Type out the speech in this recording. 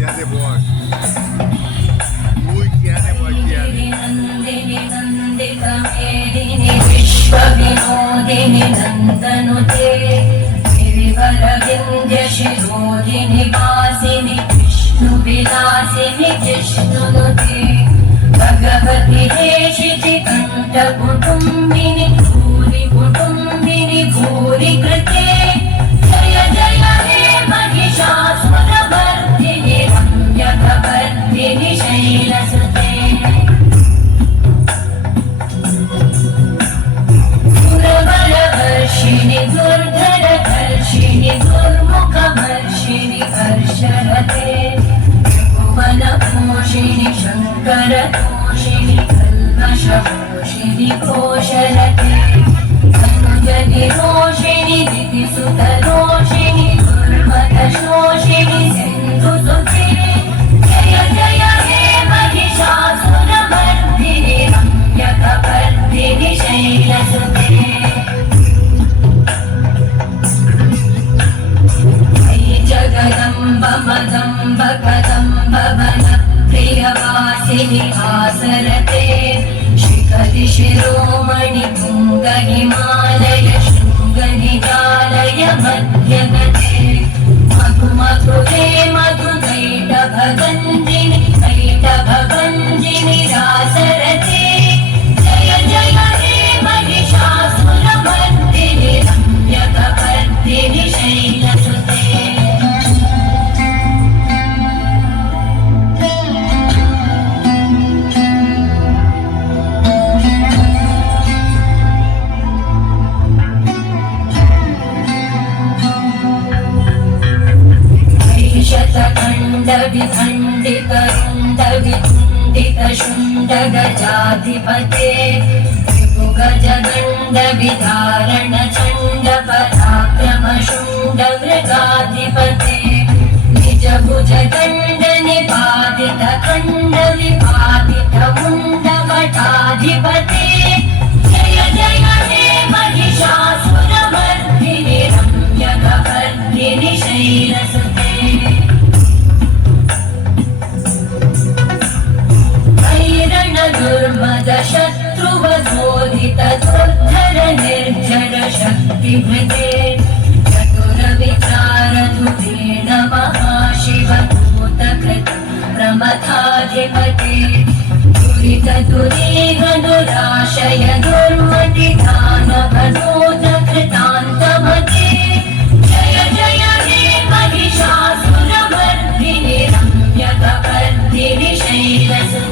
Chiare boy. Muy chiare boy, chiare. नन्दिनि नन्दितमेदिनि विश्वविनोदिनि नन्दनुते गिरिवरविन्द्यशिरोदिनि वासिनि विष्णुविलासिनि जिष्णुनुते भगवति देशिति कण्ठकुटुम्बिनि भूरि कुटुम्बिनि भूरि कृते जय जय हे महिषासुरमर्दिनि रम्यकवर्दिनि शैलसुते सुरवरवर्षिणि दुर्धरधर्षिणि दुर्मुखवर्षिणि हर्षरते भुवनपोषिणि शङ्करतोषिणि कल्मषपोषिणि घोषरते अनुजनिरोषिणि दितिसुतरोषिणि दुर्मदशोषिणि सिन्धुसुते जय जय हे महिषासुरमर्दिनि रम्यकवर्दिनि शैलसुते जगदम्ब मदम्ब कदम्ब वन प्रियवासिनि आसरते शिखरि शिरोमणि तुङ्ग हिमालय शृङ्गनिजालय मध्यगते मधु मधुरे मधुदैटभगञ्जिनि दैटभगञ्जिनि रासरते जय जय हे महिषासुरमर्दिनि रम्यकवर्दिनि शैलसुते विखण्डितरुण्डविखण्डितशुण्डगजाधिपते त्रिभुगजदण्डविधारण चण्ड पराक्रमशुण्डमृगाधिपते निजभुजदण्ड निपातित खण्ड विपातित मुण्डमठाधिपते जय जय हे महिषासुरमर्दिनि रम्यकवर्दिनि शैलसुते दुर्मद शत्रुवधोदित दुर्धर निर्जर शक्तिभृते चतुरविचार धुरेण महाशिवभूतकृत प्रमथाधिपते दुरित दुरीहनुराशय दुर्मति दानवदूत कृतान्तमते जय जय हे महिषासुरमर्दिनि रम्यकवर्दिनि शैलसुते